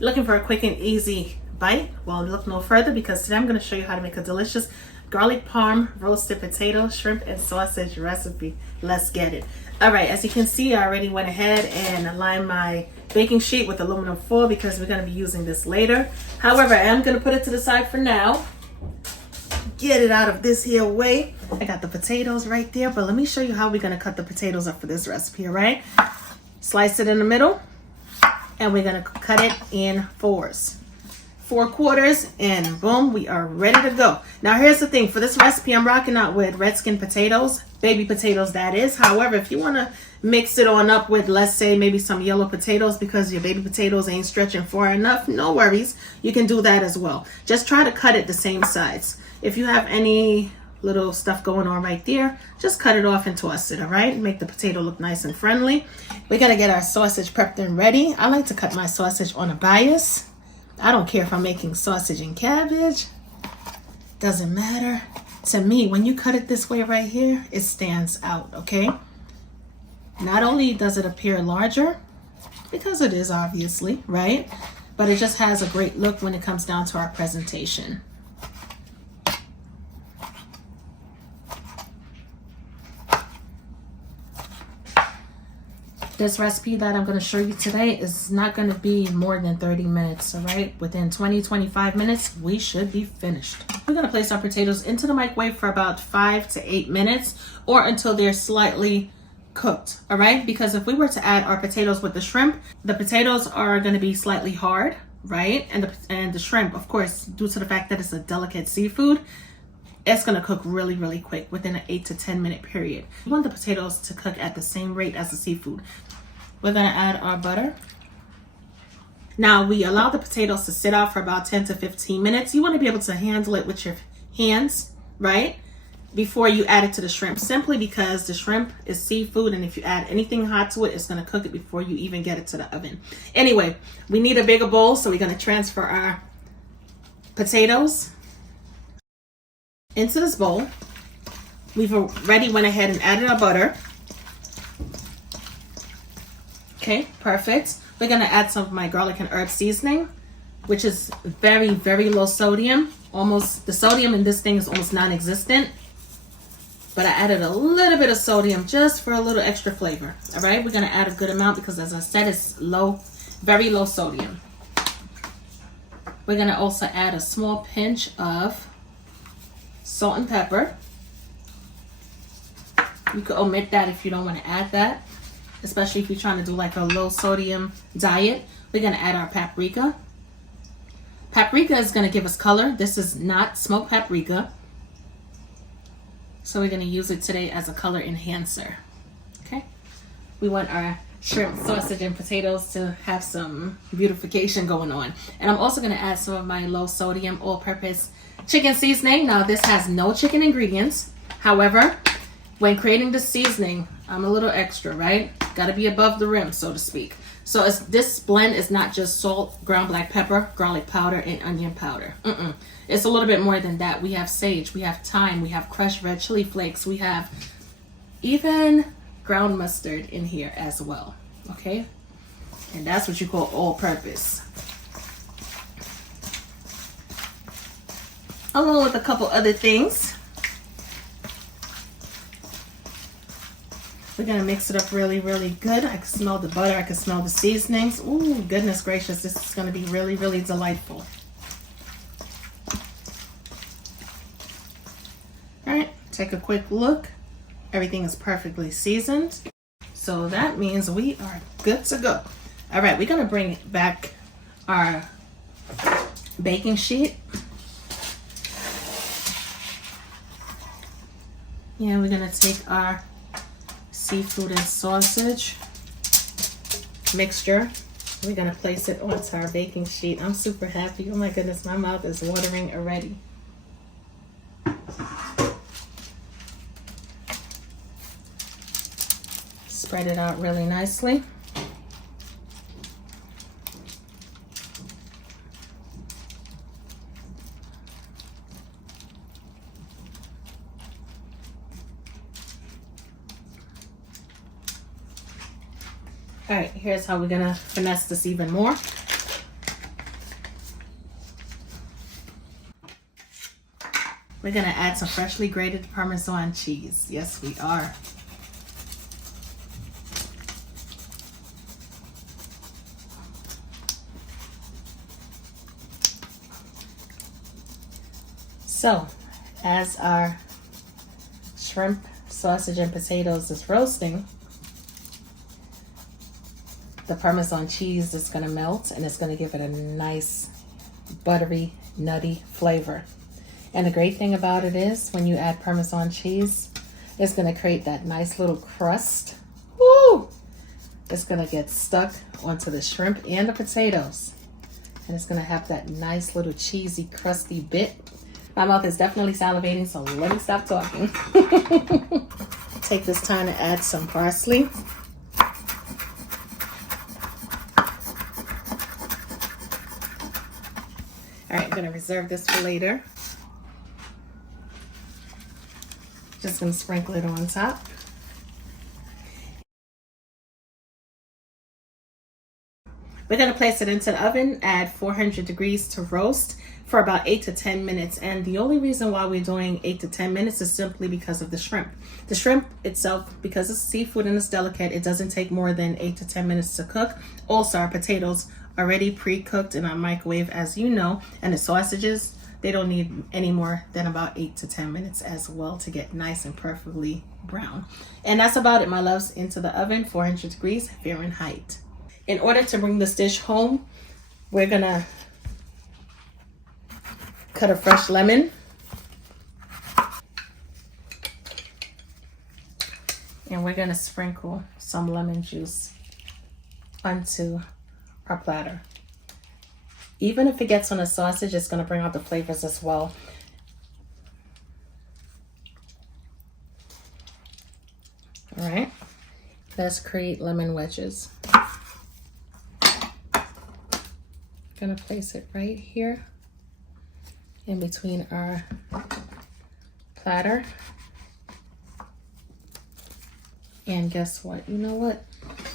Looking for a quick and easy bite? Well, look no further, because today I'm going to show you how to make a delicious garlic parm roasted potato, shrimp, and sausage recipe. Let's get it. All right, as you can see, I already went ahead and aligned my baking sheet with aluminum foil because we're going to be using this later. However, I am going to put it to the side for now. Get it out of this here way. I got the potatoes right there, but let me show you how we're going to cut the potatoes up for this recipe, all right? Slice it in the middle, and we're going to cut it in 4 quarters, and boom, we are ready to go. Now here's the thing, for this recipe I'm rocking out with red skin potatoes, baby potatoes that is. However, if you want to mix it on up with, let's say, maybe some yellow potatoes because your baby potatoes ain't stretching far enough, no worries, you can do that as well. Just try to cut it the same size. If you have any little stuff going on right there, just cut it off and toss it, all right? Make the potato look nice and friendly. We're gonna get our sausage prepped and ready. I like to cut my sausage on a bias. I don't care if I'm making sausage and cabbage. Doesn't matter. To me, when you cut it this way right here, it stands out, okay? Not only does it appear larger, because it is obviously, right? But it just has a great look when it comes down to our presentation. This recipe that I'm going to show you today is not going to be more than 30 minutes, all right? Within 20-25 minutes, we should be finished. We're going to place our potatoes into the microwave for about 5 to 8 minutes, or until they're slightly cooked, all right? Because if we were to add our potatoes with the shrimp, the potatoes are going to be slightly hard, right? And the shrimp, of course, due to the fact that it's a delicate seafood, it's going to cook really, really quick within an 8 to 10 minute period. You want the potatoes to cook at the same rate as the seafood. We're going to add our butter. Now, we allow the potatoes to sit out for about 10 to 15 minutes. You want to be able to handle it with your hands, right? Before you add it to the shrimp, simply because the shrimp is seafood, and if you add anything hot to it, it's going to cook it before you even get it to the oven. Anyway, we need a bigger bowl, so we're going to transfer our potatoes into this bowl. We've already went ahead and added our butter. Okay, perfect. We're gonna add some of my garlic and herb seasoning, which is very, very low sodium. Almost, the sodium in this thing is almost non-existent, but I added a little bit of sodium just for a little extra flavor. All right, we're gonna add a good amount because, as I said, it's low, very low sodium. We're gonna also add a small pinch of salt and pepper. You could omit that if you don't want to add that, especially if you're trying to do like a low sodium diet. We're going to add our paprika. Paprika is going to give us color. This is not smoked paprika, so we're going to use it today as a color enhancer. Okay, we want our shrimp, sausage, and potatoes to have some beautification going on. And I'm also going to add some of my low sodium all-purpose chicken seasoning. Now, this has no chicken ingredients. However, when creating the seasoning, I'm a little extra, right? Got to be above the rim, so to speak. So this blend is not just salt, ground black pepper, garlic powder, and onion powder. It's a little bit more than that. We have sage, we have thyme, we have crushed red chili flakes, we have even ground mustard in here as well, okay? And that's what you call all-purpose. Along with a couple other things. We're gonna mix it up really, really good. I can smell the butter, I can smell the seasonings. Ooh, goodness gracious, this is gonna be really, really delightful. All right, take a quick look. Everything is perfectly seasoned. So that means we are good to go. All right, we're gonna bring back our baking sheet. Yeah, we're gonna take our seafood and sausage mixture. We're gonna place it onto our baking sheet. I'm super happy. Oh my goodness, my mouth is watering already. Spread it out really nicely. All right, here's how we're gonna finesse this even more. We're gonna add some freshly grated Parmesan cheese. Yes, we are. So, as our shrimp, sausage, and potatoes is roasting, the Parmesan cheese is gonna melt and it's gonna give it a nice, buttery, nutty flavor. And the great thing about it is when you add Parmesan cheese, it's gonna create that nice little crust. Woo! It's gonna get stuck onto the shrimp and the potatoes. And it's gonna have that nice little cheesy, crusty bit. My mouth is definitely salivating, so let me stop talking. Take this time to add some parsley. All right, I'm gonna reserve this for later. Just gonna sprinkle it on top. We're gonna place it into the oven at 400 degrees to roast for about 8 to 10 minutes. And the only reason why we're doing 8 to 10 minutes is simply because of the shrimp. The shrimp itself, because it's seafood and it's delicate, it doesn't take more than 8 to 10 minutes to cook. Also, our potatoes already pre-cooked in our microwave, as you know, and the sausages, they don't need any more than about 8 to 10 minutes as well to get nice and perfectly brown. And that's about it, my loves. Into the oven, 400 degrees Fahrenheit. In order to bring this dish home, we're gonna cut a fresh lemon. And we're gonna sprinkle some lemon juice onto our platter. Even if it gets on the sausage, it's gonna bring out the flavors as well. All right, let's create lemon wedges. Gonna place it right here in between our platter. And guess what? You know what?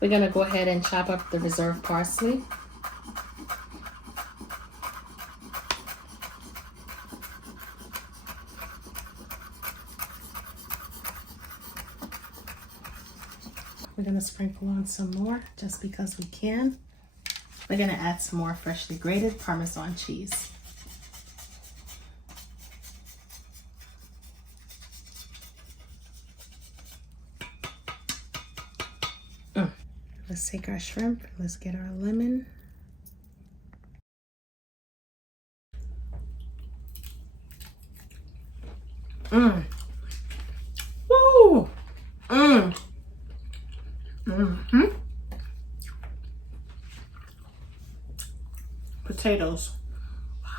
We're gonna go ahead and chop up the reserved parsley. We're gonna sprinkle on some more just because we can. We're gonna add some more freshly grated Parmesan cheese. Let's take our shrimp, let's get our lemon. Woo! Potatoes. Wow.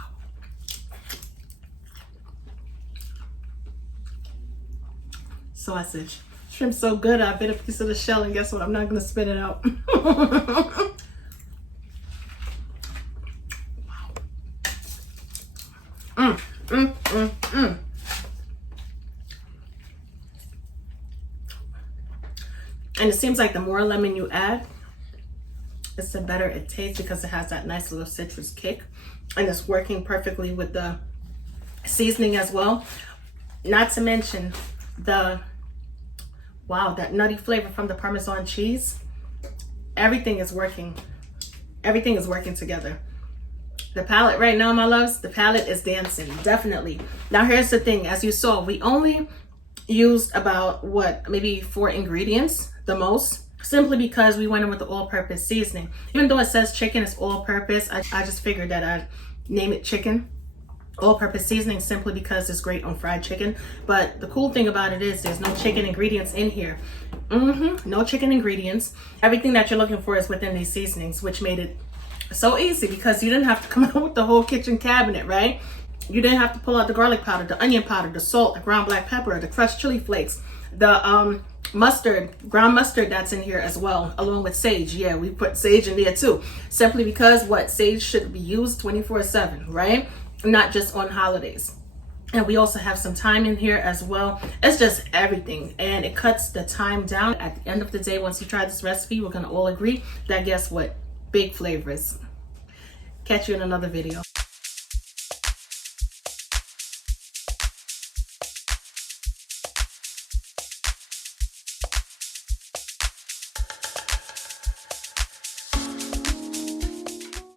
Sausage. Shrimp's so good, I bit a piece of the shell and guess what? I'm not gonna spit it out. Wow. And it seems like the more lemon you add, it's the better it tastes because it has that nice little citrus kick and it's working perfectly with the seasoning as well. Not to mention that nutty flavor from the Parmesan cheese. Everything is working together. The palate right now, my loves, the palate is dancing, definitely. Now here's the thing, as you saw, we only used about maybe 4 ingredients the most, simply because we went in with the all-purpose seasoning. Even though it says chicken, it's all-purpose, I just figured that I'd name it chicken. All-purpose seasoning simply because it's great on fried chicken. But the cool thing about it is there's no chicken ingredients in here. No chicken ingredients. Everything that you're looking for is within these seasonings, which made it so easy because you didn't have to come out with the whole kitchen cabinet, right? You didn't have to pull out the garlic powder, the onion powder, the salt, the ground black pepper, the crushed chili flakes, the mustard, ground mustard that's in here as well, along with sage. Yeah, we put sage in there too, simply because sage should be used 24/7, right? Not just on holidays. And we also have some thyme in here as well. It's just everything, and it cuts the time down. At the end of the day, once you try this recipe, we're gonna all agree that guess what? Big flavors. Catch you in another video.